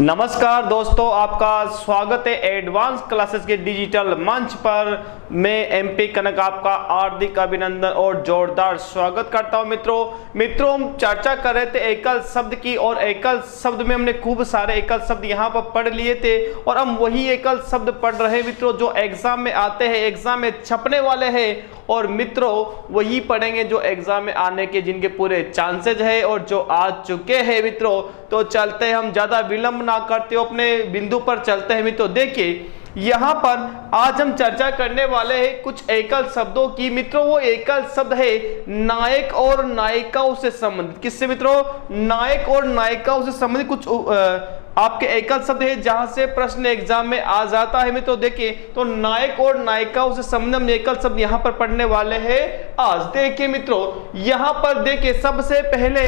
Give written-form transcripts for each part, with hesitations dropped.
नमस्कार दोस्तों, आपका स्वागत है एडवांस क्लासेस के डिजिटल मंच पर। मैं एमपी कनक आपका हार्दिक अभिनंदन और जोरदार स्वागत करता हूं। मित्रों हम चर्चा कर रहे थे एकल शब्द की, और एकल शब्द में हमने खूब सारे एकल शब्द यहां पर पढ़ लिए थे, और हम वही एकल शब्द पढ़ रहे हैं मित्रों जो एग्जाम में आते हैं, एग्जाम में छपने वाले हैं। और मित्रों वही पढ़ेंगे जो एग्जाम में आने के जिनके पूरे चांसेस है और जो आ चुके हैं मित्रों। तो चलते हैं, हम ज्यादा विलंब ना करते हो, अपने बिंदु पर चलते हैं मित्रों। देखिए यहाँ पर आज हम चर्चा करने वाले हैं कुछ एकल शब्दों की। मित्रों वो एकल शब्द है नायक और नायिकाओं से संबंधित। किससे मित्रों? नायक और नायिकाओं से संबंधित कुछ आपके एकल शब्द है जहां से प्रश्न एग्जाम में आ जाता है मित्रों। देखिए तो नायक और नायिकाओं से संबंधित हम एकल शब्द यहां पर पढ़ने वाले हैं आज। देखिए मित्रों यहाँ पर देखिए सबसे पहले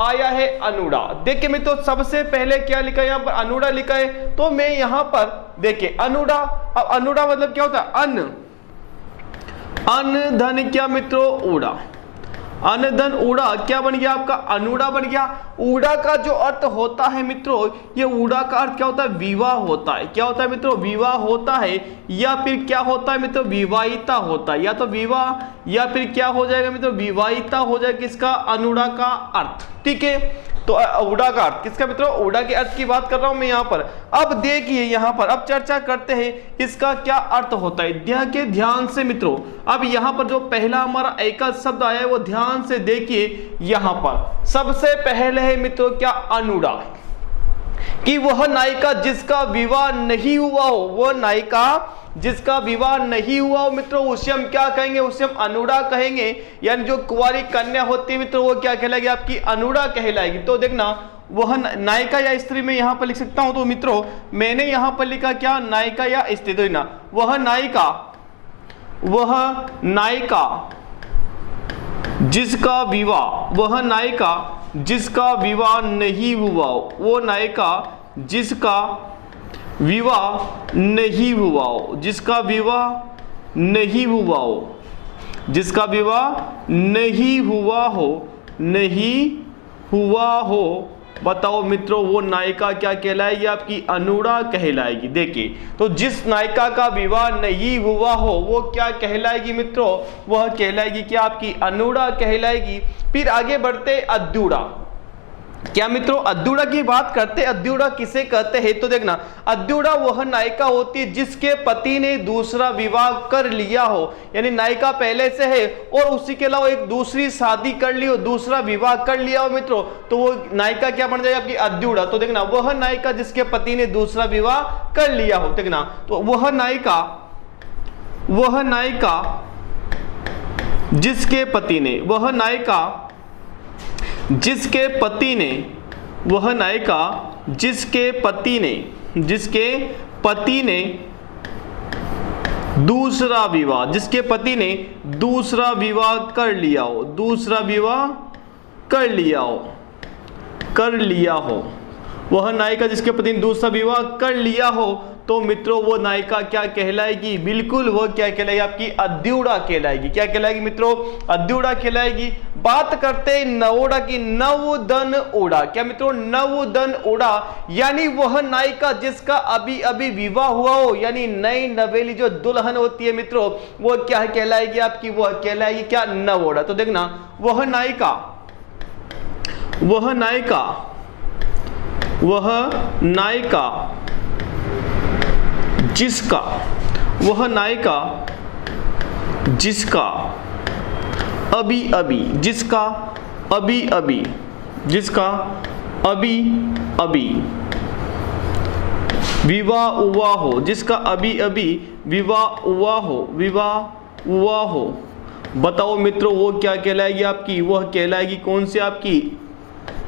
आया है अनुड़ा। देखिए मित्रों सबसे पहले क्या लिखा है यहाँ पर? अनुड़ा लिखा है। तो मैं यहां पर देखिए अनुड़ा, अब अनुड़ा मतलब क्या होता है? अन धन क्या मित्रों? उड़ा। अनधन उड़ा क्या बन गया? आपका अनुड़ा बन गया। उड़ा का जो अर्थ होता है मित्रों, ये उड़ा का अर्थ क्या होता है? विवाह होता है। क्या होता है मित्रों? विवाह होता है, या फिर क्या होता है मित्रों? विवाहिता होता है। या तो विवाह या फिर क्या हो जाएगा मित्रों? विवाहिता हो जाएगा। किसका? अनुड़ा का अर्थ। ठीक है, तो उड़ा का अर्थ किसका मित्रों? उड़ा के अर्थ की बात कर रहा हूं मैं यहां पर। अब देखिए यहां पर अब चर्चा करते हैं इसका क्या अर्थ होता है। ध्यान से मित्रों, अब यहां पर जो पहला हमारा एकल शब्द आया है वो ध्यान से देखिए। यहां पर सबसे पहले है मित्रों क्या? अनुड़ा, कि वह नायिका जिसका विवाह नहीं हुआ हो, वह नायिका जिसका विवाह नहीं हुआ हो मित्रों, उसे हम क्या कहेंगे? उसे हम अनुड़ा कहेंगे। यानी जो कुंवारी कन्या होती है मित्रों वो क्या कहलाएगी? आपकी अनुड़ा कहलाएगी। तो देखना वह नायिका या स्त्री में यहां पर लिख सकता हूं। तो मित्रों मैंने यहां पर लिखा क्या? नायिका या स्त्री। तो ना वह नायिका जिसका विवाह, वह नायिका जिसका विवाह नहीं हुआ हो, वो नायिका जिसका विवाह नहीं हुआ हो, जिसका विवाह नहीं हुआ हो, जिसका विवाह नहीं हुआ हो, नहीं हुआ हो, बताओ मित्रों वो नायिका क्या कहलाएगी? आपकी अनुड़ा कहलाएगी। देखिए तो जिस नायिका का विवाह नहीं हुआ हो वो क्या कहलाएगी मित्रों? वह कहलाएगी क्या? आपकी अनुड़ा कहलाएगी। फिर आगे बढ़ते अद्युड़ा। क्या मित्रों? अद्युड़ा की बात करते। अद्युड़ा किसे कहते हैं? तो देखना अद्युड़ा वह नायिका होती है जिसके पति ने दूसरा विवाह कर लिया हो, यानी नायिका पहले से है और उसी के अलावा एक दूसरी शादी कर ली हो, दूसरा विवाह कर लिया हो मित्रों, तो वो नायिका क्या बन जाएगी? आपकी अद्युड़ा। तो देखना वह नायिका जिसके पति ने दूसरा विवाह कर लिया हो। देखना तो वह नायिका जिसके पति ने, वह नायिका जिसके पति ने, वह नायिका जिसके पति ने दूसरा विवाह, जिसके पति ने दूसरा विवाह कर लिया हो, दूसरा विवाह कर लिया हो, वह नायिका जिसके पति ने दूसरा विवाह कर लिया हो, तो मित्रों वो नायिका क्या कहलाएगी? बिल्कुल वो क्या कहलाएगी? आपकी अद्युड़ा कहलाएगी। क्या कहलाएगी मित्रों? अद्युड़ा कहलाएगी। बात करते हैं नवोड़ा की। नवदन उड़ा। क्या मित्रों? नवदन उड़ा यानी वह नायिका जिसका अभी अभी विवाह हुआ हो, यानी नई नवेली जो दुल्हन होती है मित्रों वो क्या कहलाएगी? आपकी वह कहलाएगी क्या? नवोड़ा। तो देखना वह नायिका जिसका अभी अभी विवाह हुआ हो, जिसका अभी अभी विवाह हुआ हो, बताओ मित्रों वो क्या कहलाएगी? आपकी वह कहलाएगी कौन सी? आपकी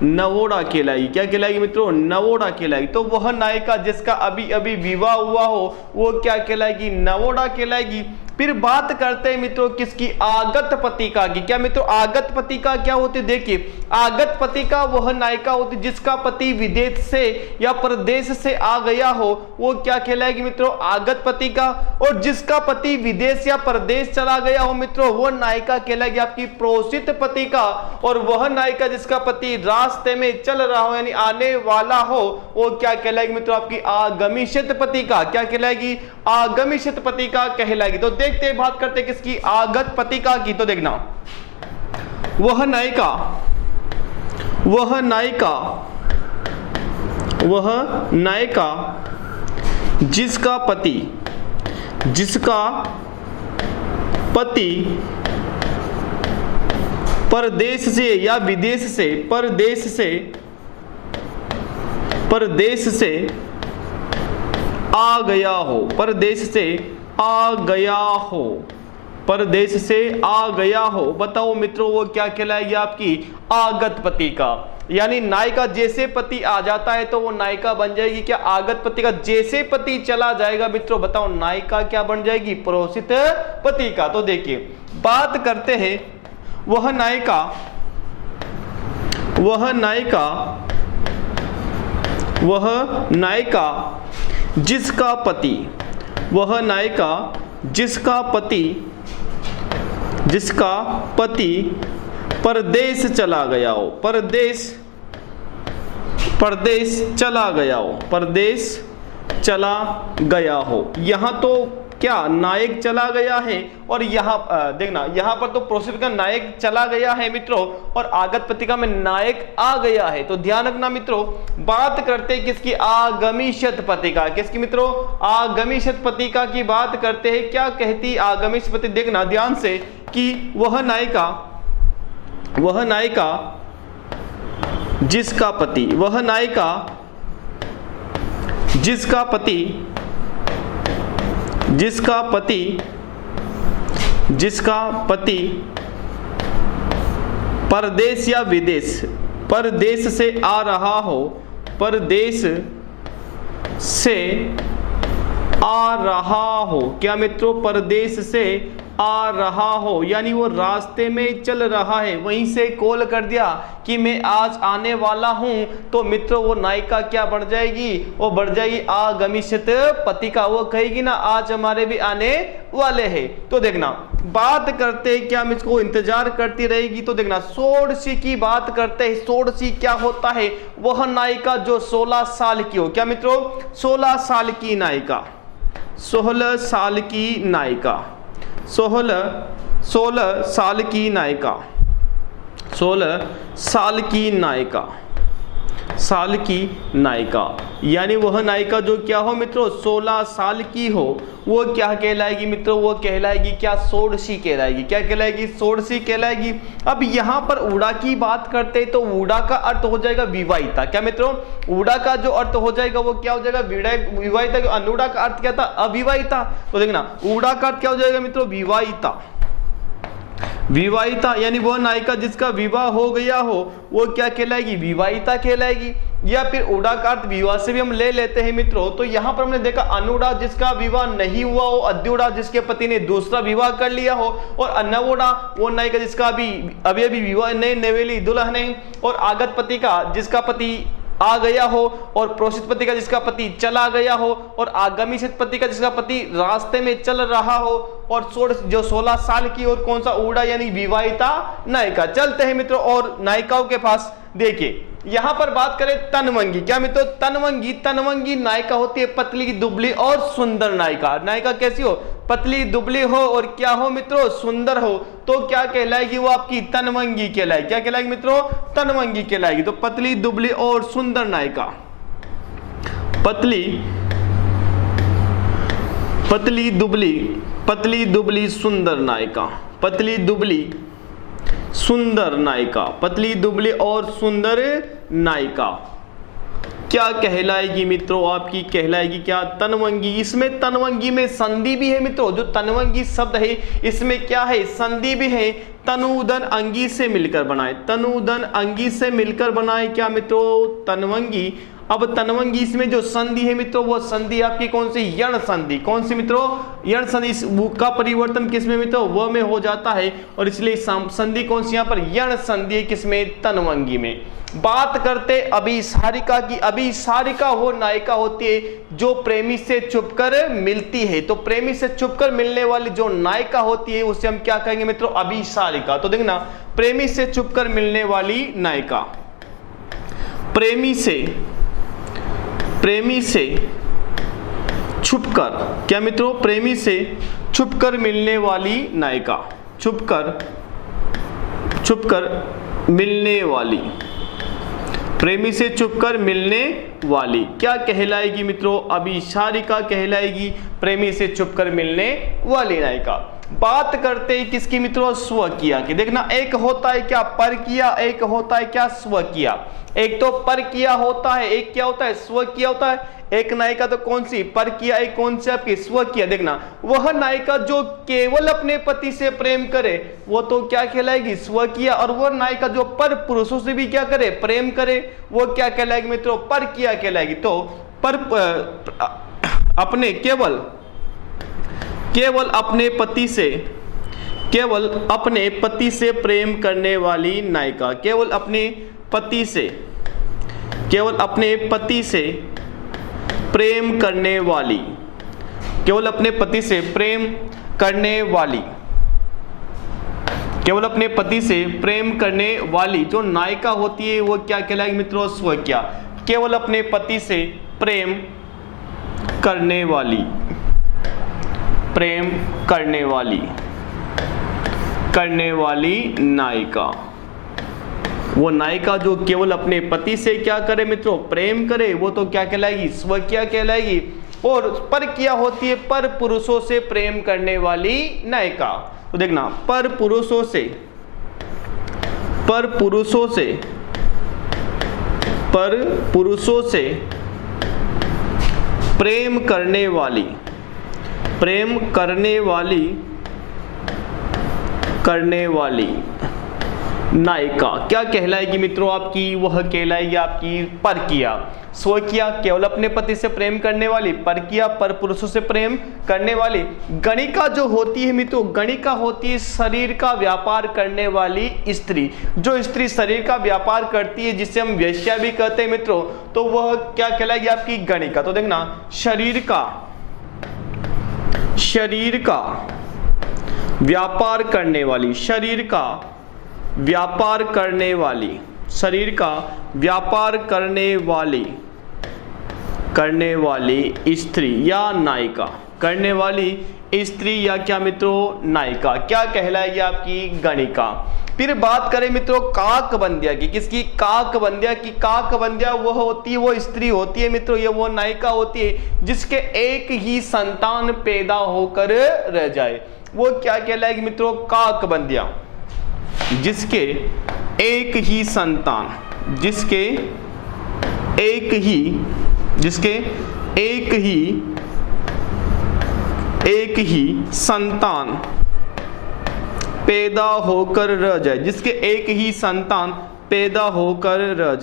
नवोड़ा कहलाएगी। क्या कहलाएगी मित्रों? नवोड़ा कहलाएगी। तो वह नायिका जिसका अभी अभी विवाह हुआ हो वो क्या कहलाएगी? नवोड़ा कहलाएगी। फिर बात करते हैं मित्रों किसकी? आगत पतिका की। क्या मित्रों? आगत पतिका क्या होती? देखिए आगत पतिका वह नायिका होती जिसका पति विदेश से या प्रदेश से आ गया हो, वो क्या कहलाएगी मित्रों? आगत पतिका। और जिसका पति विदेश या परदेश चला गया हो मित्रों, वो नायिका कहलाएगी आपकी प्रोषित पत्रिका। और वह नायिका जिसका पति रास्ते में चल रहा हो यानी आने वाला हो, वो क्या कहलाएगी मित्रों, आपकी आगमिष्यत पत्रिका। क्या कहलाएगी, आगमिष्यत पत्रिका कहलाएगी। तो देखते हैं, बात करते हैं किसकी, आगत पत्रिका की। तो देखना, वह नायिका जिसका पति परदेश से या विदेश से, परदेश से आ गया हो, परदेश से आ गया हो, बताओ मित्रों वो क्या कहलाएगी, आपकी आगत पत्रिका। यानी नायिका जैसे पति आ जाता है तो वो नायिका बन जाएगी क्या, आगत पत्रिका। जैसे पति चला जाएगा मित्रों, बताओ नायिका क्या बन जाएगी, प्रोषित पत्रिका। तो देखिए, बात करते हैं वह नायिका जिसका पति परदेश चला गया हो, परदेश चला गया हो। यहां तो क्या नायक चला गया है, और यहां देखना, यहां पर तो प्रोषित का नायक चला गया है मित्रों, और आगत पत्रिका में नायक आ गया है। तो ध्यान रखना मित्रों, बात करते हैं किसकी, आगमिष्यत पत्रिका। किसकी मित्रों, आगमिष्यत पत्रिका की बात करते हैं। क्या कहती आगमिष्यत पत्रिका, देखना ध्यान से कि वह नायिका जिसका पति परदेश या विदेश, परदेश से आ रहा हो, परदेश से आ रहा हो। क्या मित्रों, परदेश से आ रहा हो, यानी वो रास्ते में चल रहा है, वहीं से कॉल कर दिया कि मैं आज आने वाला हूं, तो मित्रों वो नायिका क्या बढ़ जाएगी, वो बढ़ जाएगी आगमिष्यत पत्रिका। वो कहेगी ना आज हमारे भी आने वाले हैं। तो देखना, बात करते हैं क्या मुझको इंतजार करती रहेगी। तो देखना, षोडशी की बात करते हैं। षोडशी क्या होता है, वह नायिका जो 16 साल की हो। क्या मित्रों, 16 साल की नायिका, 16 साल की नायिका, 16 साल की नायिका, 16 साल की नायिका, साल की नायिका, यानी वह नायिका जो क्या हो मित्रों, 16 साल की हो, वो क्या कहलाएगी मित्रों, वो कहलाएगी क्या, षोडशी कहलाएगी। क्या कहलाएगी, षोडशी कहलाएगी। अब यहाँ पर ऊड़ा की बात करते हैं तो ऊड़ा का अर्थ हो जाएगा विवाहिता। क्या मित्रों, ऊड़ा का जो अर्थ हो जाएगा वो क्या हो जाएगा, विवाहिता। अनुड़ा का अर्थ क्या था, अविवाहिता। तो देखना, ऊड़ा का अर्थ क्या हो जाएगा मित्रों, विवाहिता। विवाहिता यानी वह नायिका जिसका विवाह हो गया हो, वो क्या कहलाएगी, विवाहिता कहलाएगी। या फिर ऊड़ा का अर्थ विवाह से भी हम ले लेते हैं मित्रों। तो यहां पर हमने देखा अनुड़ा जिसका विवाह नहीं हुआ हो, अद्युड़ा जिसके पति ने दूसरा विवाह कर लिया हो, और अनवोड़ा वो नायिका जिसका अभी विवाह नए नवेली दुल्हन है, और आगत पत्रिका जिसका पति आ गया हो, और प्रोषित पत्रिका जिसका पति चला गया हो, और आगमिष्यत पत्रिका जिसका पति रास्ते में चल रहा हो, और जो 16 साल की, और कौन सा, ऊड़ा यानी विवाहिता नायिका। चलते हैं मित्रों और नायिकाओं के पास। देखिए यहां पर बात करें तनवंगी। क्या मित्रों, तनवंगी नायिका होती है पतली दुबली और सुंदर नायिका। नायिका कैसी हो, पतली दुबली हो और क्या हो मित्रों, सुंदर हो, तो क्या कहलाएगी, वो आपकी तनवंगी कहलाएगी। क्या कहलाएगी मित्रों, तनवंगी कहलाएगी। तो पतली दुबली और सुंदर नायिका, पतली दुबली सुंदर नायिका, पतली दुबली सुंदर नायिका, पतली दुबली और सुंदर नायिका क्या कहलाएगी मित्रों, आपकी कहलाएगी क्या, तनवंगी। इसमें तनवंगी में संधि भी है मित्रों। जो तनवंगी शब्द है इसमें क्या है, संधि भी है। तनुदन अंगी से मिलकर बनाए, तनुदन अंगी से मिलकर बनाए क्या मित्रों, तनवंगी। अब तनवंगी इसमें जो संधि है मित्रों वो संधि आपकी कौन सी, यण संधि। कौन सी मित्रों, यण संधि। का परिवर्तन किसमें मित्रों, व में हो जाता है और इसलिए संधि कौन सी यहाँ पर, यण संधि, किसमें, तनवंगी में। बात करते अभिसारिका की। अभिसारिका वो नायिका होती है जो प्रेमी से छुपकर मिलती है। तो प्रेमी से छुपकर मिलने वाली जो नायिका होती है उसे हम क्या कहेंगे मित्रों, अभिसारिका। तो देखना, प्रेमी से छुपकर मिलने वाली नायिका, प्रेमी से छुपकर, क्या मित्रों, प्रेमी से छुपकर मिलने वाली नायिका, छुपकर मिलने वाली, प्रेमी से छुपकर मिलने वाली क्या कहलाएगी मित्रों, अभिसारिका कहलाएगी, प्रेमी से छुपकर मिलने वाली नायिका। बात करते हैं किसकी मित्रों, स्वकीया की। देखना, एक होता है क्या, परकीया, एक होता है क्या, स्वकीया। एक तो परकीया होता है, एक क्या होता है, स्वकीया होता है। एक नायिका तो कौन सी, परकीया, एक कौन सी आपकी, स्वकीया। देखना, वह नायिका जो केवल अपने पति से प्रेम करे वो तो क्या कहलाएगी, स्वकीया। और वह नायिका जो पर पुरुषों से भी क्या करे, प्रेम करे, वो क्या कहलाएगी मित्रों, परकीया कहलाएगी। तो अपने केवल अपने पति से प्रेम करने वाली नायिका, केवल अपने पति से प्रेम करने वाली, केवल अपने पति से प्रेम करने वाली, केवल अपने पति से प्रेम करने वाली जो नायिका होती है वो क्या कहलाएगी मित्रों, स्वकीया। केवल अपने पति से प्रेम करने वाली, नायिका, वो नायिका जो केवल अपने पति से क्या करे मित्रों, प्रेम करे, वो तो क्या कहलाएगी, स्वकीया कहलाएगी। और परकीया होती है पर पुरुषों से प्रेम करने वाली नायिका। तो देखना, पर पुरुषों से प्रेम करने वाली नायिका क्या कहलाएगी मित्रों आपकी, वह कहलाएगी आपकी परकीया। स्वकीया केवल अपने पति से प्रेम करने वाली, परकीया पर पुरुषों से प्रेम करने वाली। गणिका जो होती है मित्रों, गणिका होती है शरीर का व्यापार करने वाली स्त्री। जो स्त्री शरीर का व्यापार करती है जिसे हम वेश्या भी कहते हैं मित्रों, तो वह क्या कहलाएगी आपकी, गणिका। तो देखना, शरीर का व्यापार करने वाली, शरीर का व्यापार करने वाली स्त्री या नायिका, करने वाली स्त्री या क्या मित्रों, नायिका क्या कहलाएगी आपकी, गणिका। फिर बात करें मित्रों काकबंदिया की। किसकी, काकबंदिया की। काकबंदिया वह होती है, वो स्त्री होती है मित्रों, ये वो नायिका होती है जिसके एक ही संतान पैदा होकर रह जाए, वो क्या कहलाएगी मित्रों, काकबंदिया। जिसके एक ही संतान पैदा होकर रह जाए, जिसके एक ही संतान पैदा होकर रह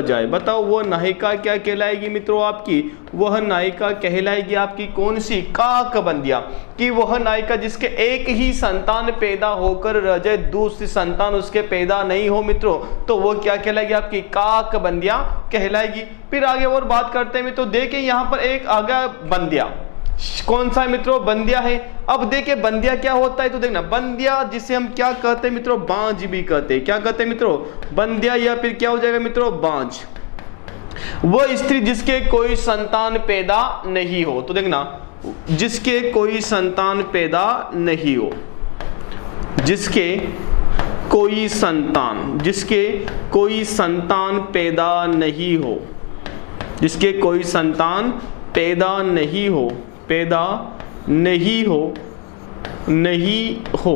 जाए। बताओ वो नायिका क्या कहलाएगी मित्रों आपकी, वह नायिका कहलाएगी आपकी कौन सी, काकबंदिया। कि वह नायिका जिसके एक ही संतान पैदा होकर रह जाए, दूसरी संतान उसके पैदा नहीं हो मित्रों, तो वो क्या कहलाएगी आपकी, काकबंदिया कहलाएगी। फिर आगे और बात करते हैं मित्रों, देखिए यहाँ पर एक आ गया बंदिया। कौन सा है मित्रों, बंदिया है। अब देखिए बंदिया क्या होता है, तो देखना, बंदिया जिसे हम क्या कहते हैं मित्रों, बांझ भी कहते हैं। क्या कहते हैं मित्रों, बंदिया, या फिर क्या हो जाएगा मित्रों, बांझ। वो स्त्री जिसके कोई संतान पैदा नहीं हो। तो देखना, जिसके कोई संतान पैदा नहीं हो, जिसके कोई संतान पैदा नहीं हो, जिसके कोई संतान पैदा नहीं हो, नहीं हो,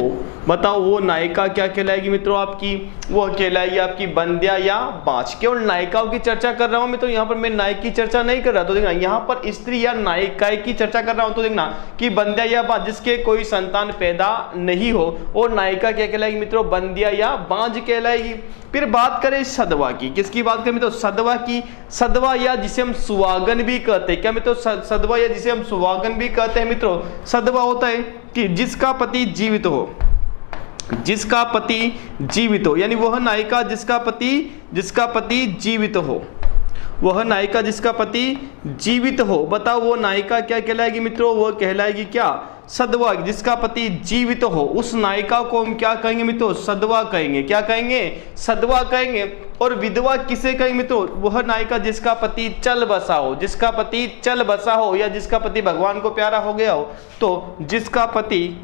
बताओ वो नायिका क्या कहलाएगी मित्रों आपकी, वो कहलाएगी आपकी बंध्या या बांझ। केवल नायिकाओं की चर्चा कर रहा हूं मित्रों, यहाँ पर मैं नायक की चर्चा नहीं कर रहा। तो देखना यहाँ पर स्त्री या नायिका की चर्चा कर रहा हूं, तो देखना कि बंध्या या बांझ, जिसके कोई संतान पैदा नहीं हो, और नायिका क्या कहलाएगी मित्रों, बंध्या या बांझ कहलाएगी। फिर बात करें सधवा की, किसकी बात करें मित्रों, सधवा की। सधवा या जिसे हम सुहागन भी कहते हैं, क्या मित्रों, सधवा या जिसे हम सुहागन भी कहते हैं मित्रों, सधवा होता है कि जिसका पति जीवित हो, जिसका पति जीवित हो, यानी वह नायिका जिसका पति जीवित हो, वह नायिका जिसका पति जीवित हो। बताओ वो नायिका क्या कहलाएगी मित्रों, वो कहलाएगी क्या, सधवा। जिसका पति जीवित हो उस नायिका को हम क्या कहेंगे मित्रों, सधवा कहेंगे। क्या कहेंगे, सधवा कहेंगे। और विधवा किसे कहेंगे मित्रों, वह नायिका जिसका पति चल बसा हो, जिसका पति चल बसा हो, या जिसका पति भगवान को प्यारा हो गया हो। तो जिसका पति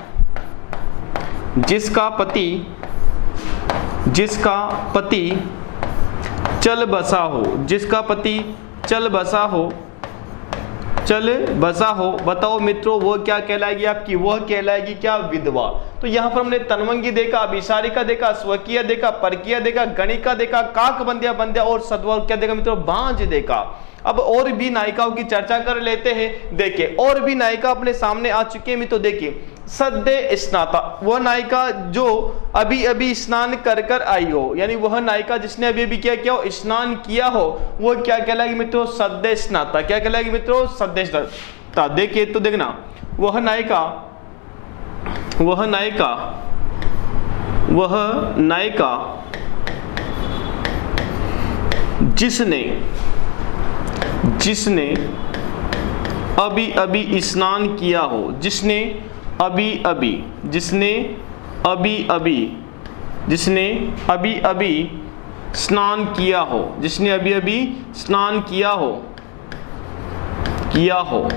चल बसा हो, जिसका पति चल बसा हो, बताओ मित्रों वो क्या कहलाएगी आपकी, वह कहलाएगी क्या, विधवा। तो यहाँ पर हमने तन्वंगी देखा, अभिसारिका देखा, स्वकीय देखा, परकीय देखा, गणिका देखा, काक बंध्या और सधवा क्या देखा मित्रों, बांझ देखा। अब और भी नायिकाओं की चर्चा कर लेते हैं। देखिए और भी नायिका अपने सामने आ चुके हैं मित्रों। देखिए सद्य स्नाता, वह नायिका जो अभी स्नान कर आई हो, यानी वह नायिका जिसने अभी क्या हो, स्नान किया हो, वो क्या कहलाएगी मित्रों, सद्य स्नाता। क्या कहलाएगी मित्रों, सद्य स्नाता। देखिए तो देखना वह नायिका जिसने अभी स्नान किया हो, जिसने अभी स्नान किया हो,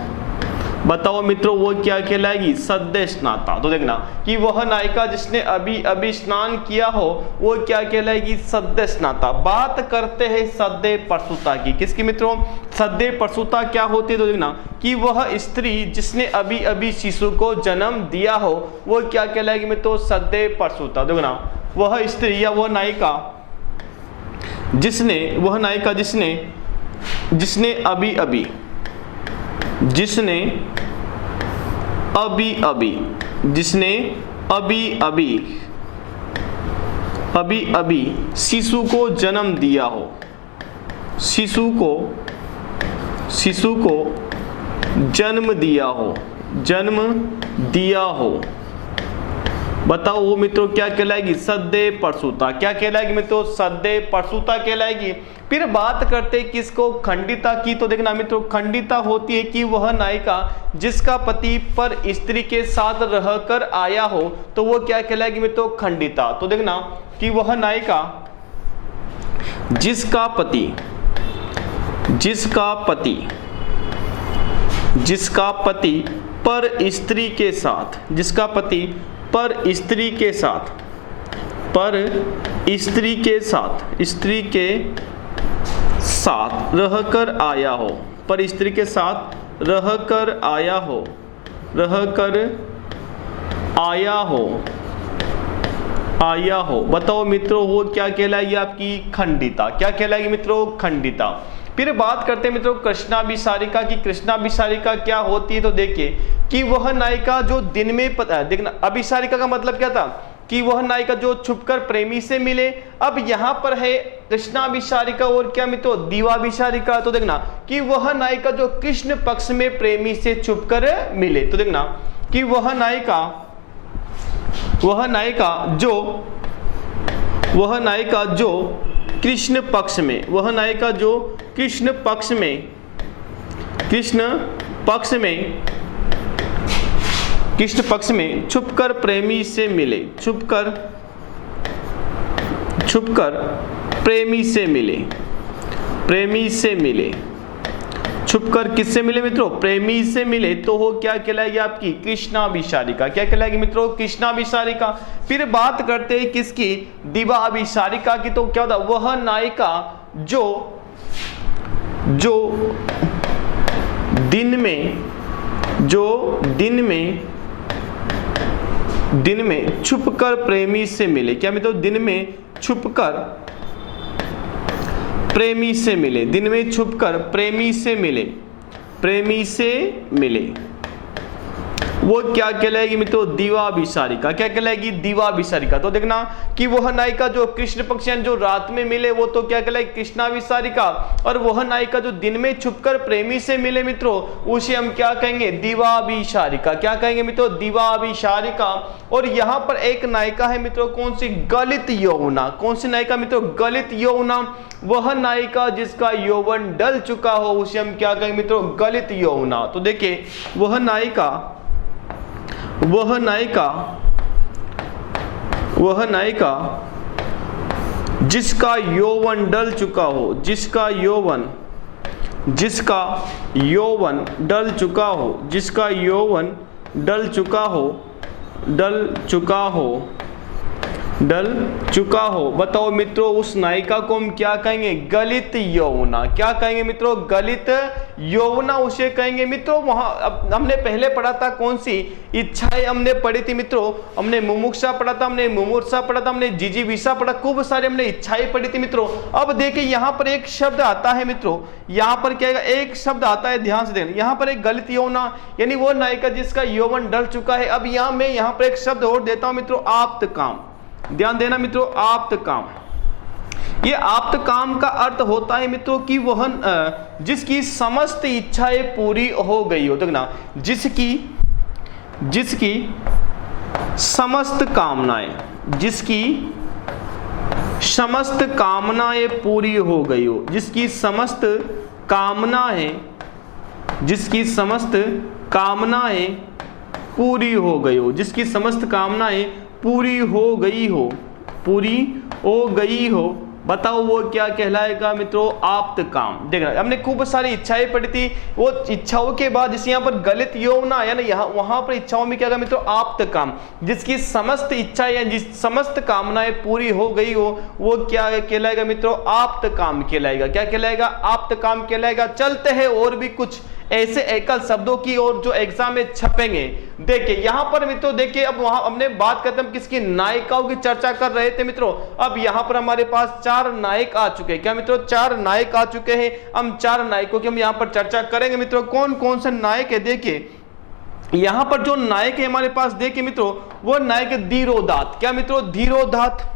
बताओ मित्रों वो क्या कहलाएगी, सद्य स्नाता। तो देखना कि वह नायिका जिसने अभी स्नान किया हो, वो क्या कहलाएगी, सद्य स्नाता। बात करते हैं सद्य प्रसूता की, किसकी मित्रों, सद्य प्रसूता क्या होती है। तो देखना कि वह स्त्री जिसने अभी शिशु को जन्म दिया हो, वो क्या कहलाएगी मित्रों, सद्य प्रसूता। देखना वह स्त्री या वह नायिका जिसने अभी शिशु को जन्म दिया हो, शिशु को जन्म दिया हो, बताओ वो मित्रों क्या कहलाएगी, सद्य प्रसूता। क्या कहलाएगी मित्रों, सद्य प्रसूता कहलाएगी। फिर बात करते हैं किसको, खंडिता की। तो देखना मित्रों खंडिता होती है कि वह नायिका जिसका पति पर स्त्री के साथ रहकर आया हो, तो वो क्या कहलाएगी मित्रों, खंडिता। तो देखना कि वह नायिका जिसका पति पर स्त्री के साथ, स्त्री के साथ रहकर आया हो, पर स्त्री के साथ रहकर आया हो, बताओ मित्रों वो क्या कहलाएगी आपकी, खंडिता। क्या कहलाएगी मित्रों, खंडिता। फिर बात करते हैं मित्रों कृष्णाभिसारिका की। कृष्णाभिसारिका क्या होती है। तो देखिए कि वह नायिका जो दिन में देखना, अभिसारिका का मतलब क्या था कि वह नायिका जो छुपकर प्रेमी से मिले। अब यहाँ पर है कृष्णाभिसारिका और क्या मित्रों, दिवाभिसारिका। तो देखना कि वह नायिका जो कृष्ण पक्ष में प्रेमी से छुपकर मिले। तो देखना कि वह नायिका जो कृष्ण पक्ष में छुपकर प्रेमी से मिले, छुपकर किससे मिले मित्रों, प्रेमी से मिले। तो वो क्या कहलाएगी आपकी, कृष्णाभिसारिका। क्या कहलाएगी मित्रों, कृष्णाभिसारिका। फिर बात करते हैं किसकी, दिवाभिसारिका की। तो क्या होता, वह नायिका जो दिन में दिन में छुपकर प्रेमी से मिले। क्या मित्रों, दिन में छुपकर प्रेमी से मिले, दिन में छुपकर प्रेमी से मिले, प्रेमी से मिले, वो क्या कहलाएगी मित्रों, दीवाभिसारिका। क्या कहलाएगी, दीवाभिसारिका। तो देखना कि वह नायिका जो कृष्ण पक्ष जो रात में मिले वो तो क्या कहलाएगी, कृष्णाभिसारिका, और वह नायिका जो दिन में छुपकर प्रेमी से मिले मित्रों उसे हम क्या कहेंगे, दीवाभिसारिका। क्या कहेंगे मित्रों, दीवाभिसारिका। और यहाँ पर एक नायिका है मित्रों, कौन सी, गलित यौवना। कौन सी नायिका मित्रों, गलित यौवना। वह नायिका जिसका यौवन डल चुका हो उसे हम क्या कहेंगे मित्रों, गलित यौवना। तो देखिए वह नायिका जिसका यौवन डल चुका हो, जिसका यौवन डल चुका हो, जिसका यौवन डल चुका हो, बताओ मित्रों उस नायिका को हम क्या कहेंगे, गलित यौवना। क्या कहेंगे मित्रों, गलित यौवना उसे कहेंगे मित्रों। वहां हमने पहले पढ़ा था कौन सी, इच्छाएं हमने पढ़ी थी मित्रों, हमने मुमुक्षा पढ़ा था, हमने मुमूर्षा पढ़ा था, हमने जिजीविषा पढ़ा, खूब सारे हमने इच्छाएं पढ़ी थी मित्रों। अब देखिए यहाँ पर एक शब्द आता है मित्रों, यहाँ पर क्या है, एक शब्द आता है, ध्यान से देखना, यहाँ पर एक गलित यौवना यानी वो नायिका जिसका यौवन डल चुका है। अब मैं यहाँ पर एक शब्द और देता हूं मित्रों, आप्तकाम। ध्यान देना मित्रों, आप्तकाम। ये आप्तकाम का अर्थ होता है मित्रों कि वह जिसकी समस्त इच्छाएं पूरी हो गई हो। देखना, जिसकी समस्त कामनाएं पूरी हो गई हो, जिसकी समस्त कामनाएं पूरी हो गई हो, जिसकी समस्त कामनाएं पूरी हो गई हो, बताओ वो क्या कहलाएगा मित्रों, आप्तकाम। देखना हमने खूब सारी इच्छाएं पढ़ी थी, वो इच्छाओं के बाद जिस यहाँ पर गलित यौवना है ना, यहाँ वहां पर इच्छाओं में क्या होगा मित्रों, आप्तकाम। जिसकी समस्त इच्छाएं, जिस समस्त कामनाएं पूरी हो गई हो वो क्या कहलाएगा मित्रों, आप्तकाम कहलाएगा। क्या कहलाएगा, आप्तकाम कहलाएगा। चलते हैं और भी कुछ ऐसे एकल शब्दों की और जो एग्जाम में छपेंगे। देखिए यहाँ पर मित्रों, देखिए अब वहां हमने बात करते हैं किसकी, नायिकाओं की चर्चा कर रहे थे मित्रों। अब यहाँ पर हमारे पास 4 नायक आ चुके हैं। क्या मित्रों, 4 नायक आ चुके हैं। हम 4 नायकों की हम यहाँ पर चर्चा करेंगे मित्रों। कौन कौन से नायक है, देखिए यहाँ पर जो नायक है हमारे पास, देखिए मित्रों वो नायक धीरोदात। क्या मित्रों, धीरोदात।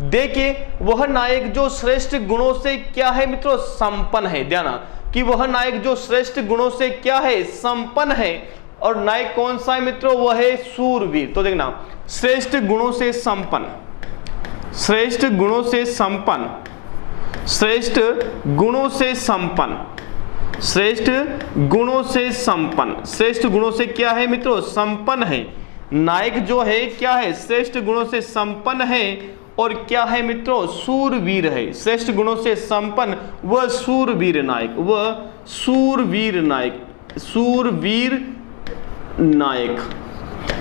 देखिए वह नायक जो श्रेष्ठ गुणों से क्या है मित्रों, संपन्न है। ध्यान कि वह नायक जो श्रेष्ठ गुणों से क्या है, संपन्न है। और नायक कौन सा है मित्रों, वह है शूरवीर। तो देखना, श्रेष्ठ गुणों से संपन्न, श्रेष्ठ गुणों से संपन्न, श्रेष्ठ गुणों से संपन्न, श्रेष्ठ गुणों से संपन्न, श्रेष्ठ गुणों से क्या है मित्रों, संपन्न है। नायक जो है क्या है, श्रेष्ठ गुणों से संपन्न है और क्या है मित्रों, शूरवीर है। श्रेष्ठ गुणों से संपन्न वह शूरवीर नायक, वह शूरवीर नायक, शूरवीर नायक।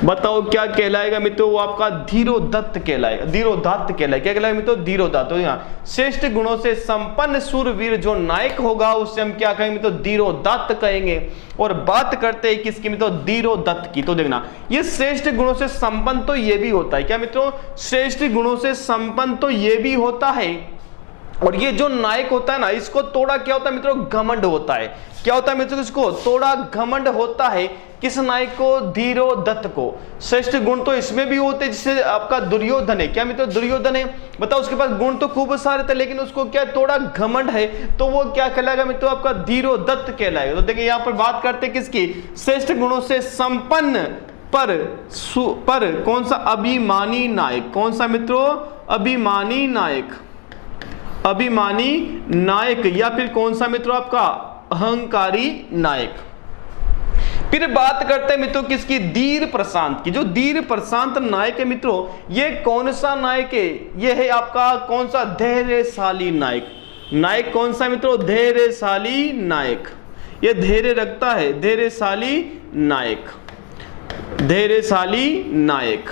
बताओ क्या कहलाएगा मित्रों, वो आपका धीरोदत्त कहलाएगा, धीरोदात्त कहलाएगा। क्या कहलाएगा मित्रों, धीरोदात्त। तो यहाँ श्रेष्ठ गुणों से संपन्न शूरवीर जो नायक होगा उससे हम क्या कहेंगे मित्रों, धीरोदात्त कहेंगे। और बात करते हैं किसकी मित्रों, धीरोदत्त की। तो देखना ये श्रेष्ठ गुणों से संपन्न तो ये भी होता है। क्या मित्रों, श्रेष्ठ गुणों से संपन्न तो ये भी होता है। और ये जो नायक होता है ना, इसको थोड़ा क्या होता है मित्रों, घमंड होता है। क्या होता है मित्रों, इसको थोड़ा घमंड होता है। किस नायक को, धीरोदत्त को। श्रेष्ठ गुण तो इसमें भी होते हैं, जिससे आपका दुर्योधन है। क्या मित्रों, दुर्योधन है। बताओ उसके पास गुण तो खूब सारे थे लेकिन उसको क्या थोड़ा घमंड है, तो वो क्या कहलाएगा मित्रों, आपका धीरोदत्त कहलाएगा। तो देखिए यहाँ पर बात करते हैं किसकी, श्रेष्ठ गुणों से संपन्न पर कौन सा, अभिमानी नायक। कौन सा मित्रों, अभिमानी नायक, अभिमानी नायक। या फिर कौन सा मित्रों, आपका अहंकारी नायक। फिर बात करते हैं मित्रों किसकी, धीर प्रशांत की। जो धीर प्रशांत नायक है मित्रों, ये कौन सा नायक है, ये है आपका कौन सा, धैर्यशाली नायक। नायक कौन सा मित्रों, धैर्यशाली नायक। ये धैर्य रखता है, धैर्यशाली नायक, धैर्यशाली नायक।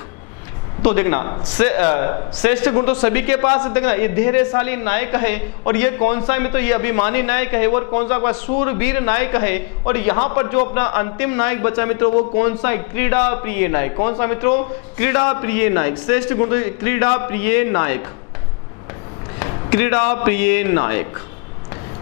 तो देखना श्रेष्ठ गुण तो सभी के पास देखना, ये धैर्यशाली नायक है, और ये कौन सा है, तो ये अभिमानी नायक है, और कौन सा सूरवीर नायक है, और यहाँ पर जो अपना अंतिम नायक बचा मित्रों वो कौन सा है, क्रीड़ा प्रिय नायक। कौन सा मित्रों, क्रीड़ा प्रिय नायक। श्रेष्ठ गुण तो क्रीड़ा प्रिय नायक, क्रीड़ा प्रिय नायक।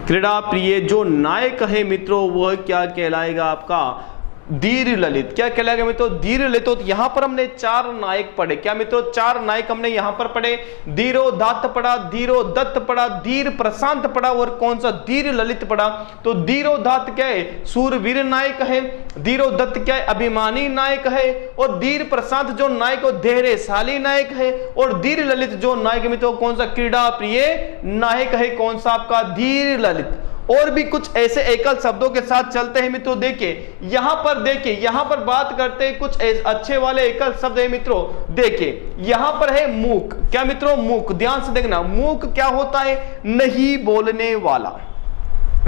क्रीड़ा प्रिय जो नायक है मित्रों वह क्या कहलाएगा, आपका धीर ललित। क्या कहलाएगा मित्रों, धीर ललित। तो यहाँ पर हमने 4 नायक पढ़े। क्या मित्रों, 4 नायक हमने यहाँ पर पढ़े। धीरोदात्त पढ़ा, धीरोदत्त पढ़ा, धीर प्रशांत पढ़ा, और कौन सा, धीर ललित पढ़ा। तो धीरोदात्त क्या है, सूरवीर नायक है। धीरोदत्त क्या है, अभिमानी नायक है। और धीर प्रशांत जो नायक है धैर्यशाली नायक है। और धीर ललित जो नायक मित्रों कौन सा, क्रीड़ा प्रिय नायक है। कौन सा, आपका धीर ललित। और भी कुछ ऐसे एकल शब्दों के साथ चलते हैं मित्रों। देखिए यहां पर, देखिए यहां पर बात करते हैं कुछ अच्छे वाले एकल शब्द है मित्रों। देखिए यहां पर है मूक। क्या मित्रों, मूक। ध्यान से देखना, मूक क्या होता है, नहीं बोलने वाला।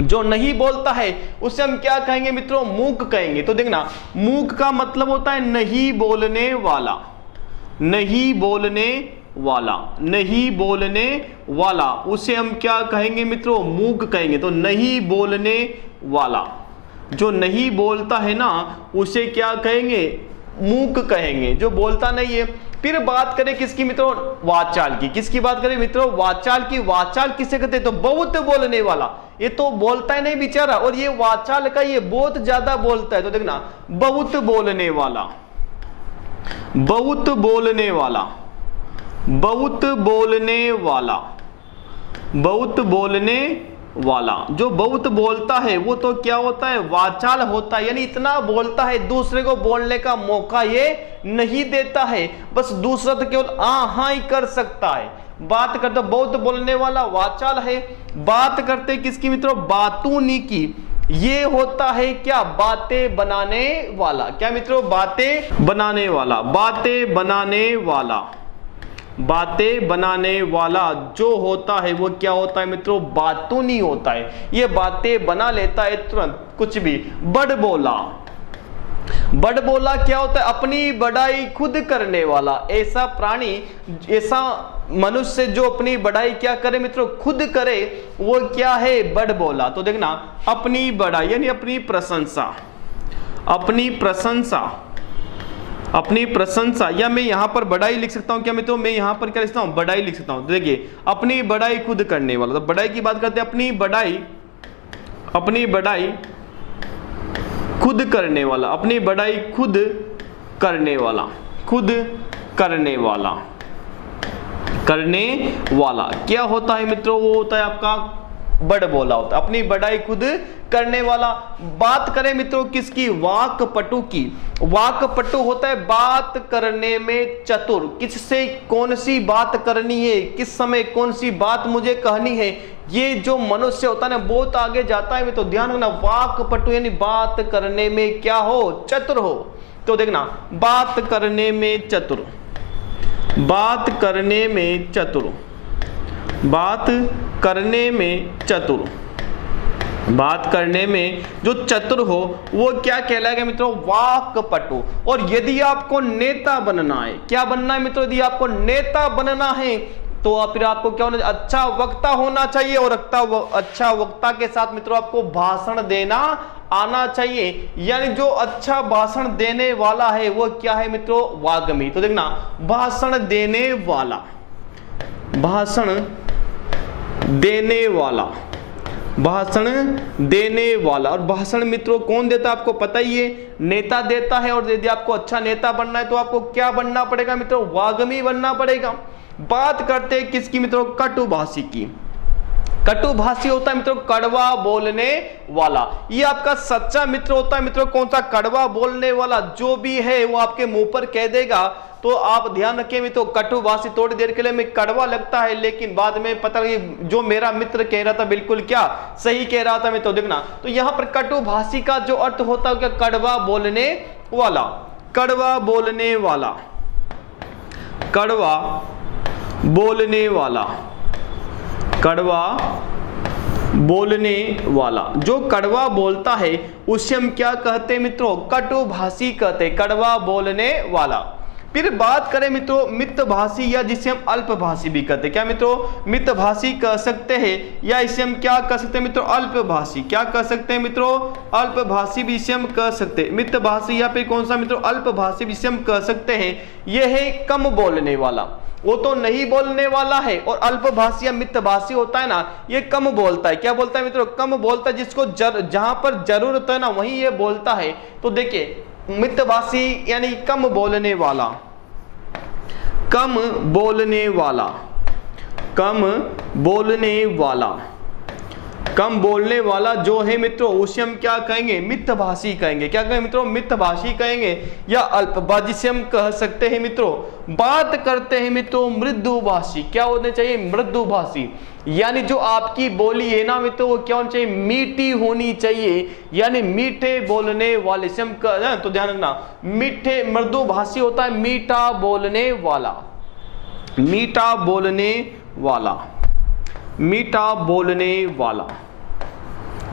जो नहीं बोलता है उसे हम क्या कहेंगे मित्रों, मूक कहेंगे। तो देखना, मूक का मतलब होता है नहीं बोलने वाला, नहीं बोलने वाला, नहीं बोलने वाला, उसे हम क्या कहेंगे मित्रों, मूक कहेंगे। तो नहीं बोलने वाला, जो नहीं बोलता है ना उसे क्या कहेंगे, मूक कहेंगे, जो बोलता नहीं है। फिर बात करें किसकी मित्रों, वाचाल की। किसकी बात करें मित्रों, वाचाल की। वाचाल किसे कहते हैं, तो बहुत बोलने वाला। ये तो बोलता ही नहीं बेचारा, और ये वाचाल का ये बहुत ज्यादा बोलता है। तो देखना, बहुत बोलने वाला, बहुत बोलने वाला, बहुत बोलने वाला, बहुत बोलने वाला। जो बहुत बोलता है वो तो क्या होता है, वाचाल होता है। यानी इतना बोलता है दूसरे को बोलने का मौका ये नहीं देता है, बस दूसरा तो केवल हाँ ही कर सकता है। बात करते बहुत बोलने वाला वाचाल है। बात करते किसकी मित्रों, बातूनी की। ये होता है क्या, बातें बनाने वाला। क्या मित्रों, बातें बनाने वाला, बातें बनाने वाला, बातें बनाने वाला जो होता है वो क्या होता है मित्रों, बातूनी होता है। ये बातें बना लेता है तुरंत कुछ भी। बड़ बोला, बड़ बोला क्या होता है, अपनी बड़ाई खुद करने वाला। ऐसा प्राणी, ऐसा मनुष्य जो अपनी बड़ाई क्या करे मित्रों, खुद करे, वो क्या है, बड़ बोला। तो देखना, अपनी बड़ाई यानी अपनी प्रशंसा, अपनी प्रशंसा, अपनी प्रशंसा, या मैं यहां पर बड़ाई लिख सकता हूं। क्या मित्रों, मैं यहां पर क्या लिखता हूं, बड़ाई लिख सकता हूं। देखिए अपनी बड़ाई खुद करने वाला। तो बड़ाई की बात करते हैं, अपनी बड़ाई, अपनी बड़ाई खुद करने वाला, अपनी बड़ाई खुद करने वाला, खुद करने वाला, करने वाला क्या होता है मित्रों, वो होता है आपका बड़ बोला होता है, अपनी बड़ाई खुद करने वाला। बात करें मित्रों किसकी, वाक्पटु की। वाक्पटु होता है बात करने में चतुर। किससे कौन सी बात करनी है, किस समय कौन सी बात मुझे कहनी है, ये जो मनुष्य होता है ना बहुत आगे जाता है। तो ध्यान रखना, वाक्पटु यानी बात करने में क्या हो, चतुर हो। तो देखना, बात करने में चतुर, बात करने में चतुर, बात करने में चतुर, बात करने में जो चतुर हो वो क्या कहलाएगा मित्रों, वाक्पटु। और यदि आपको नेता बनना है, क्या बनना है मित्रों, यदि आपको नेता बनना है तो फिर आपको क्या होना चाहिए, अच्छा वक्ता होना चाहिए। और अच्छा वक्ता के साथ मित्रों आपको भाषण देना आना चाहिए। यानी जो अच्छा भाषण देने वाला है वो क्या है मित्रों, वाग्मी। तो देखना, भाषण देने वाला, भाषण देने वाला, भाषण देने वाला। और भाषण मित्रों कौन देता है आपको पता ही है, नेता देता है। और यदि आपको अच्छा नेता बनना है तो आपको क्या बनना पड़ेगा मित्रों, वाग्मी बनना पड़ेगा। बात करते हैं किसकी मित्रों, कटुभाषी की। कटुभाषी होता है मित्रों कड़वा बोलने वाला। ये आपका सच्चा मित्र होता है मित्रों, कौन सा, कड़वा बोलने वाला। जो भी है वो आपके मुंह पर कह देगा। तो आप ध्यान रखिए मित्रों, कटुभाषी थोड़ी देर के लिए में कड़वा लगता है, लेकिन बाद में पता लगे जो मेरा मित्र कह रहा था बिल्कुल क्या सही कह रहा था मित्रों। देखना, तो यहाँ पर कटुभाषी का जो अर्थ होता है क्या, कड़वा बोलने वाला, कड़वा बोलने वाला, कड़वा बोलने वाला, कड़वा बोलने वाला। जो कड़वा बोलता है उसे हम क्या कहते हैं मित्रों, कटुभाषी कहते हैं, कड़वा बोलने वाला। फिर बात करें मित्रों मितभाषी या जिसे हम अल्पभाषी भी कहते हैं, क्या मित्रों मितभाषी कह सकते हैं या इसे हम क्या कह सकते हैं मित्रों अल्पभाषी, क्या कह सकते हैं मित्रों अल्पभाषी भी इसे हम कह सकते हैं। मितभाषी या फिर कौन सा मित्रों अल्पभाषी भी इसे हम कह सकते हैं। यह है कम बोलने वाला, वो तो नहीं बोलने वाला है, और अल्पभाषी या मितभाषी होता है ना ये कम बोलता है। क्या बोलता है मित्रों कम बोलता है, जिसको जहां पर जरूरत है ना वहीं ये बोलता है। तो देखिए मितभाषी यानी कम बोलने वाला, कम बोलने वाला, कम बोलने वाला, कम बोलने वाला जो है मित्रों उसे हम क्या कहेंगे मितभाषी कहेंगे। क्या कहेंगे मित्रों मितभाषी कहेंगे या अल्पभाषी से हम कह सकते हैं मित्रों। बात करते हैं मित्रों मृदुभाषी, क्या होने चाहिए मृदुभाषी, यानी जो आपकी बोली है ना मित्रों वो क्या होनी चाहिए मीठी होनी चाहिए, यानी मीठे बोलने वाले से हम तो ध्यान रखना मीठे मृदुभाषी होता है मीठा बोलने वाला, मीठा बोलने वाला, मीठा बोलने वाला।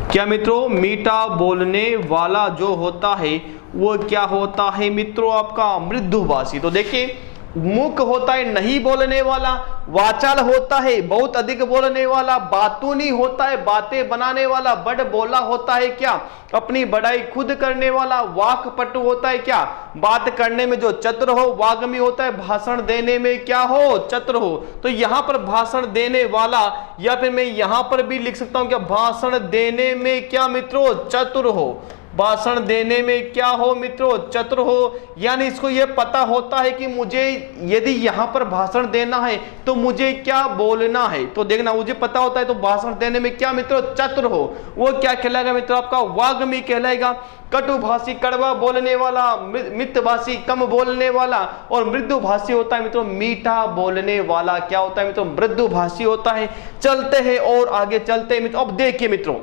क्या मित्रों मीठा बोलने वाला जो होता है वो क्या होता है मित्रों आपका मृदुभाषी। तो देखिए मूक होता है नहीं बोलने वाला, वाचाल होता है बहुत अधिक बोलने वाला, बातूनी होता है बातें बनाने वाला, बड़ बोला होता है क्या अपनी बड़ाई खुद करने वाला, वाकपटु होता है क्या बात करने में जो चतुर हो, वाग्मी होता है भाषण देने में क्या हो चतुर हो। तो यहां पर भाषण देने वाला या फिर मैं यहां पर भी लिख सकता हूं क्या भाषण देने में क्या मित्रों चतुर हो, भाषण देने में क्या हो मित्रों चतुर हो। यानी इसको यह पता होता है कि मुझे यदि यहां पर भाषण देना है तो मुझे क्या बोलना है। तो देखना मुझे पता होता है तो भाषण देने में क्या मित्रों चतुर हो, वो क्या कहलाएगा मित्रों आपका वाग्मी कहलाएगा। कटुभाषी कड़वा बोलने वाला, मितभाषी कम बोलने वाला, और मृदुभाषी होता है मित्रों मीठा बोलने वाला। क्या होता है मित्रों मृदुभाषी होता है। चलते हैं और आगे चलते हैं मित्रों। अब देखिए मित्रों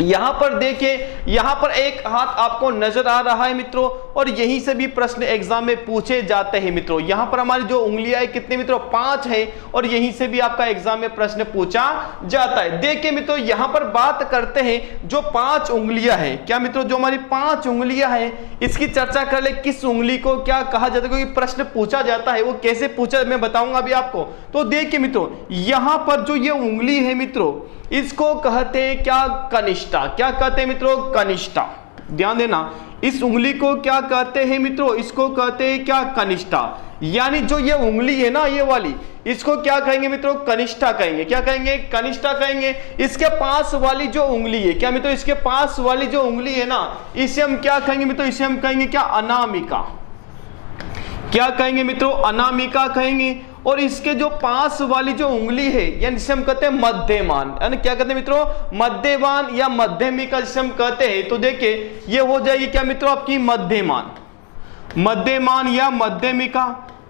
यहां पर देखिए यहां पर एक हाथ आपको नजर आ रहा है मित्रों, और यहीं से भी प्रश्न एग्जाम में पूछे जाते हैं मित्रों। यहां पर हमारी जो उंगलियां है कितनी मित्रों 5 है, और यहीं से भी आपका एग्जाम में प्रश्न पूछा जाता है। देखिए मित्रों यहां पर बात करते हैं जो 5 उंगलियां है, क्या मित्रों जो हमारी 5 उंगलियां है इसकी चर्चा कर ले किस उंगली को क्या कहा जाता है, क्योंकि प्रश्न पूछा जाता है वो कैसे पूछा मैं बताऊंगा अभी आपको। तो देखिए मित्रों यहां पर जो ये उंगली है मित्रों इसको कहते हैं क्या कनिष्ठा। क्या कहते हैं मित्रों कनिष्ठा, ध्यान देना इस उंगली को क्या कहते हैं मित्रों इसको कहते हैं क्या कनिष्ठा। यानी जो ये उंगली है ना ये वाली इसको क्या कहेंगे मित्रों कनिष्ठा कहेंगे। क्या कहेंगे कनिष्ठा कहेंगे। इसके पास वाली जो उंगली है क्या मित्रों इसके पास वाली जो उंगली है ना इसे हम क्या कहेंगे मित्रों इसे हम कहेंगे क्या अनामिका। क्या कहेंगे मित्रों अनामिका कहेंगे। और इसके जो पास वाली जो उंगली है यानी जिसे हम कहते हैं मध्यमान, यानी क्या कहते हैं मित्रों मध्यमान या मध्यमिका जिसे हम कहते हैं। तो देखिए ये हो जाएगी क्या मित्रों आपकी मध्यमान, मध्यमान या मध्यमिका,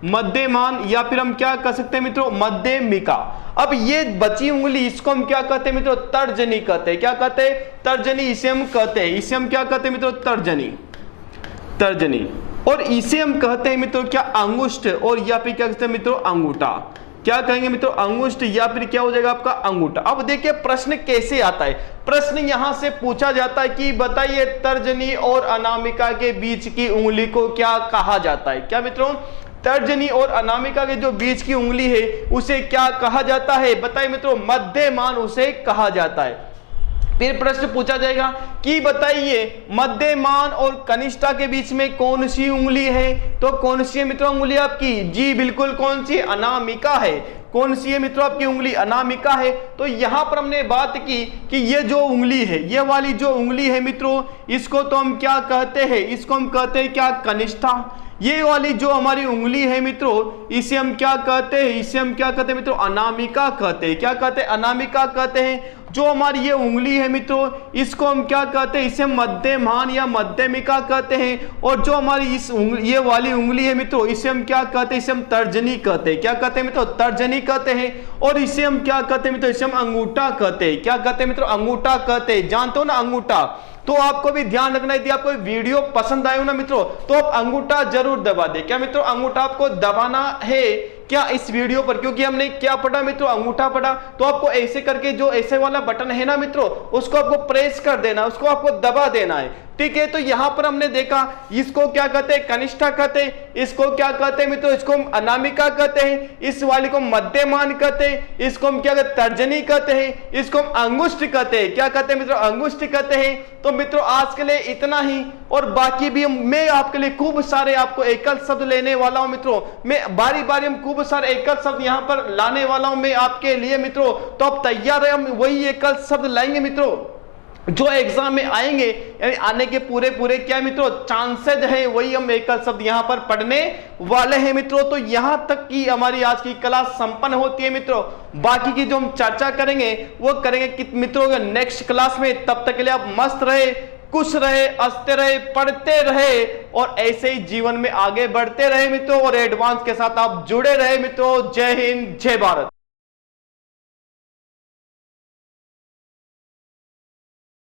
मध्यमान या फिर हम क्या कह सकते हैं मित्रों मध्यमिका। अब ये बची उंगली इसको हम क्या कहते हैं मित्रों तर्जनी कहते हैं। क्या कहते हैं तर्जनी, इसे हम कहते हैं, इसे हम क्या कहते हैं मित्रों तर्जनी, तर्जनी। और इसे हम कहते हैं मित्रों क्या अंगुष्ठ, और या फिर क्या कहते हैं मित्रों अंगूठा। क्या कहेंगे मित्रों अंगुष्ठ या फिर क्या हो जाएगा आपका अंगूठा। अब देखिए प्रश्न कैसे आता है। प्रश्न यहां से पूछा जाता है कि बताइए तर्जनी और अनामिका के बीच की उंगली को क्या कहा जाता है। क्या मित्रों तर्जनी और अनामिका के जो बीच की उंगली है उसे क्या कहा जाता है बताइए मित्रों मध्यमान उसे कहा जाता है। फिर प्रश्न पूछा जाएगा कि बताइए मध्यमान और कनिष्ठा के बीच में कौन सी उंगली है। तो कौन सी है मित्रों उंगली आपकी, जी बिल्कुल कौन सी अनामिका है। कौन सी है मित्रों आपकी उंगली अनामिका है। तो यहां पर हमने बात की कि ये जो उंगली है ये वाली जो उंगली है मित्रों इसको तो हम क्या कहते हैं, इसको हम कहते हैं क्या कनिष्ठा। ये वाली जो हमारी उंगली है मित्रों इसे हम क्या कहते हैं, इसे हम क्या कहते हैं मित्रों अनामिका कहते हैं। क्या कहते हैं अनामिका कहते हैं। जो हमारी ये उंगली है मित्रों इसको हम क्या कहते हैं, इसे मध्यमान या मध्यमिका कहते हैं। और जो हमारी ये वाली उंगली है मित्रों इसे हम क्या कहते हैं, इसे हम तर्जनी कहते हैं। क्या कहते हैं मित्रों तर्जनी कहते हैं। और इसे हम क्या कहते हैं मित्रों, इसे हम अंगूठा कहते हैं। क्या कहते हैं मित्रों अंगूठा कहते हैं। जानते हो ना अंगूठा। तो आपको भी ध्यान रखना यदि आपको वीडियो पसंद आए हो ना मित्रों तो आप अंगूठा जरूर दबा दे। क्या मित्रों अंगूठा आपको दबाना है क्या इस वीडियो पर, क्योंकि हमने क्या पढ़ा मित्रों अंगूठा पढ़ा। तो आपको ऐसे करके जो ऐसे वाला बटन है ना मित्रों उसको आपको प्रेस कर देना, उसको आपको दबा देना है। ठीक है। तो यहां पर हमने देखा इसको क्या कहते हैं, कनिष्ठा कहते हैं, इसको क्या कहते हैं मित्रों, इसको हम अनामिका कहते हैं, इस वाली को मध्यमान कहते हैं, इसको हम क्या कहते हैं, तर्जनी कहते हैं, इसको हम अंगुष्ठ कहते हैं। क्या कहते हैं मित्रों, अंगुष्ठ कहते हैं। तो मित्रों आज के लिए इतना ही, और बाकी भी मैं आपके लिए खूब सारे आपको एकल शब्द लेने वाला हूं मित्रों। मैं बारी बारी हम खूब सारे एकल शब्द यहां पर लाने वाला हूं मैं आपके लिए मित्रों। तो आप तैयार है, हम वही एकल शब्द लाएंगे मित्रों जो एग्जाम में आएंगे, यानी आने के पूरे पूरे क्या मित्रों चांसेस है, वही हम एकल शब्द यहां पर पढ़ने वाले हैं मित्रों। तो यहां तक की हमारी आज की क्लास संपन्न होती है मित्रों। बाकी की जो हम चर्चा करेंगे वो करेंगे मित्रों नेक्स्ट क्लास में। तब तक के लिए आप मस्त रहे, खुश रहे, हंसते रहे, पढ़ते रहे और ऐसे ही जीवन में आगे बढ़ते रहे मित्रों, और एडवांस के साथ आप जुड़े रहे मित्रों। जय हिंद, जय भारत।